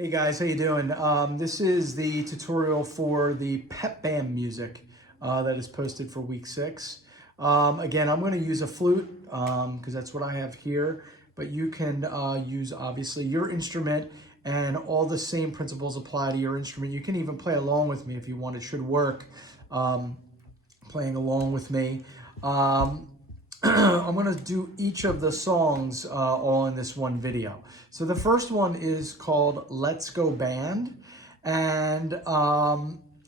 Hey guys, how you doing? This is the tutorial for the Pep Band music that is posted for week 6. Again, I'm going to use a flute because that's what I have here, but you can use obviously your instrument, and all the same principles apply to your instrument. You can even play along with me if you want. It should work playing along with me. I'm going to do each of the songs all in this one video. So the first one is called Let's Go Band, and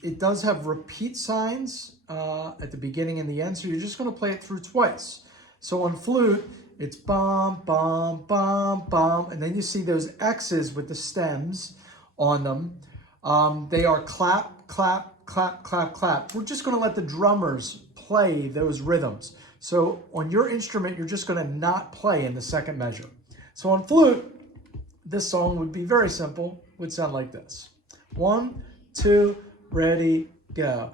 it does have repeat signs at the beginning and the end, so you're just going to play it through twice. So on flute, it's bum, bum, bum, bum, and then you see those X's with the stems on them. They are clap, clap, clap, clap, clap. We're just going to let the drummers play those rhythms. So on your instrument, you're just going to not play in the second measure. So on flute, this song would be very simple, would sound like this. 1, 2, ready, go.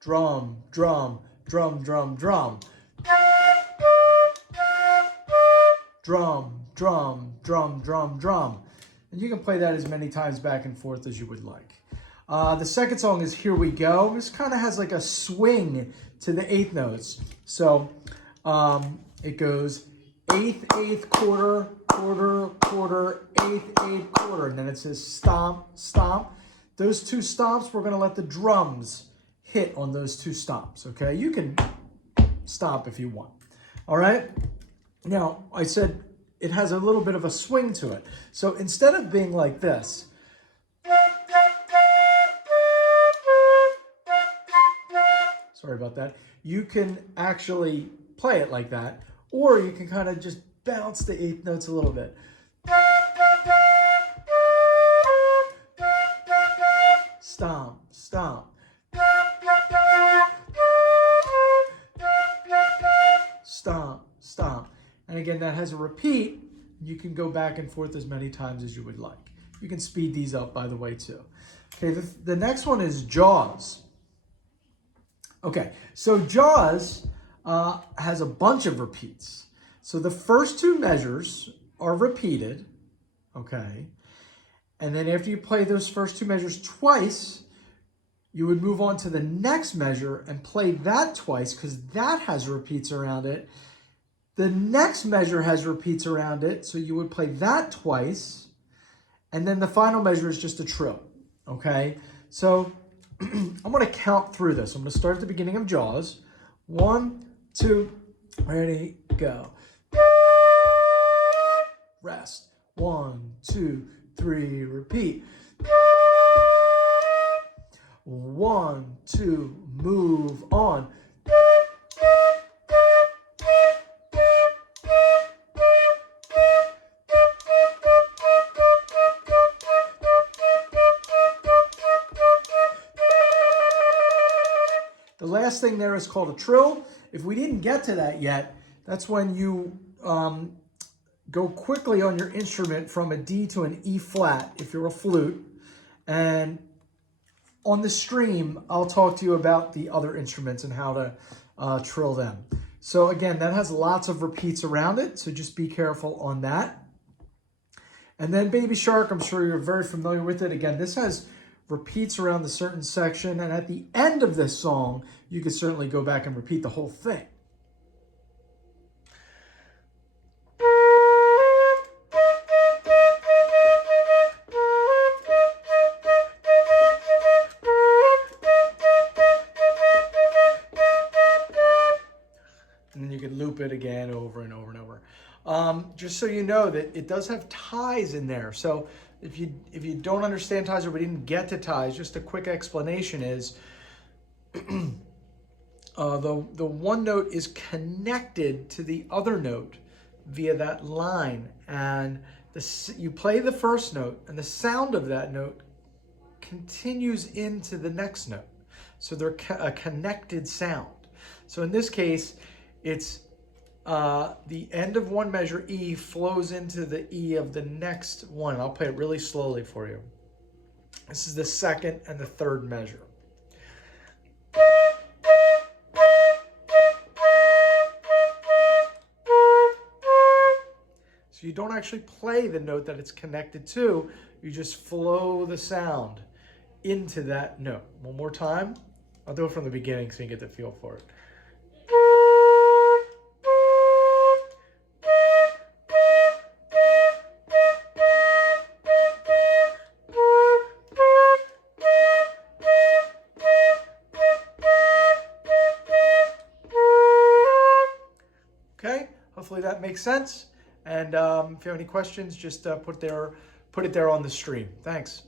Drum, drum, drum, drum, drum. Drum, drum, drum, drum, drum. And you can play that as many times back and forth as you would like. The second song is Here We Go. This kind of has like a swing to the 8th notes. So it goes 8th, 8th, quarter, quarter, quarter, 8th, 8th, quarter. And then it says stomp, stomp. Those 2 stomps, we're going to let the drums hit on those 2 stomps, okay? You can stomp if you want, all right? Now, I said it has a little bit of a swing to it. So instead of being like this, sorry about that, you can actually play it like that, or you can kind of just bounce the 8th notes a little bit. Stomp, stomp. Stomp, stomp. And again, that has a repeat. You can go back and forth as many times as you would like. You can speed these up, by the way, too. Okay, the next one is Jaws. Okay, so Jaws has a bunch of repeats. So the first 2 measures are repeated, okay? And then after you play those first 2 measures twice, you would move on to the next measure and play that twice because that has repeats around it. The next measure has repeats around it, so you would play that twice. And then the final measure is just a trill, okay? So I'm going to count through this. I'm going to start at the beginning of Jaws. 1, 2, ready, go. Rest. 1, 2, 3, repeat. 1, 2, move on. The last thing there is called a trill. If we didn't get to that yet, that's when you go quickly on your instrument from a D to an E flat if you're a flute. And on the stream, I'll talk to you about the other instruments and how to trill them. So again, that has lots of repeats around it, so just be careful on that. And then Baby Shark, I'm sure you're very familiar with it. Again, this has repeats around the certain section, and at the end of this song, you could certainly go back and repeat the whole thing. And then you can loop it again over and over and over. Just so you know that it does have ties in there. So if you don't understand ties or we didn't get to ties, just a quick explanation is the one note is connected to the other note via that line. And you play the first note and the sound of that note continues into the next note. So they're a connected sound. So in this case, it's the end of one measure, E, flows into the E of the next one. I'll play it really slowly for you. This is the second and the third measure. So you don't actually play the note that it's connected to, you just flow the sound into that note. One more time. I'll do it from the beginning so you get the feel for it. Okay, hopefully that makes sense. And if you have any questions, just put it there on the stream. Thanks.